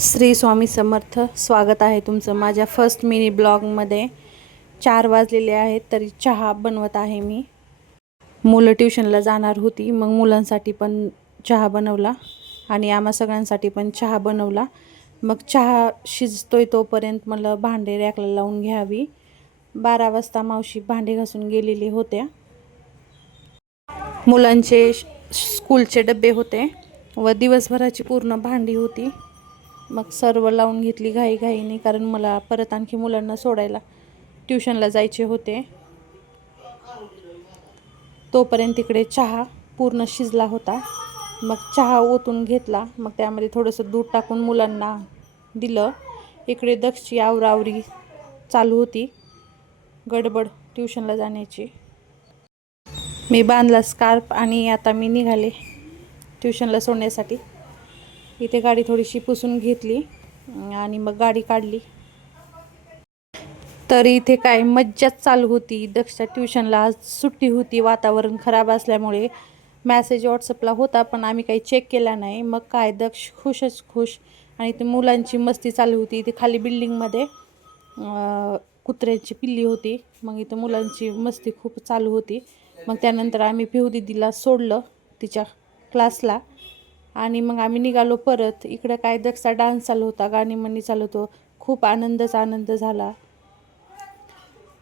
श्री स्वामी समर्थ. स्वागत आहे तुमचं माझ्या फर्स्ट मिनी ब्लॉगमध्ये. 4 वाजलेले आहेत तरी चहा बनवत आहे मी. मुलं ट्युशनला जाणार होती, मग मुलांसाठी पण चहा बनवला आणि आम्हा सगळ्यांसाठी पण चहा बनवला. मग चहा शिजतोय तोपर्यंत मला भांडे रॅकला लावून घ्यावी. 12 वाजता मावशी भांडे घासून गेलेले होत्या. मुलांचे स्कूलचे डबे होते व दिवसभराची पूर्ण भांडी होती. मग सर्व लावून घेतली घाईघाईने, कारण मला परत आणखी मुलांना सोडायला ट्युशनला जायचे होते. तोपर्यंत तिकडे चहा पूर्ण शिजला होता. मग चहा ओतून घेतला, मग त्यामध्ये थोडंसं दूध टाकून मुलांना दिलं. इकडे दक्षची आवरावरी चालू होती, गडबड ट्युशनला जाण्याची. मी बांधला स्कार्फ आणि आता मी निघाले ट्युशनला सोडण्यासाठी. इथे गाडी थोडीशी पुसून घेतली आणि मग गाडी काढली. तर इथे काय मज्जाच चालू होती. दक्षच्या ट्युशनला आज सुट्टी होती, वातावरण खराब असल्यामुळे. मॅसेज व्हॉट्सअपला होता पण आम्ही काही चेक केला नाही. मग काय दक्ष खुशच खुश. आणि ते मुलांची मस्ती चालू होती. इथे खाली बिल्डिंगमध्ये कुत्र्याची पिल्ली होती. मग इथं मुलांची मस्ती खूप चालू होती. मग त्यानंतर आम्ही पिहू दीदीला सोडलं तिच्या क्लासला आणि मग आम्ही निघालो परत. इकडं काय दक्षचा डान्स चालू होता, गाणी म्हणणी चालू होतं. खूप आनंद झाला.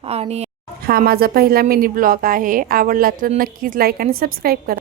आणि हा माझा पहिला मिनी ब्लॉग आहे. आवडला तर नक्कीच लाईक आणि सबस्क्राईब करा.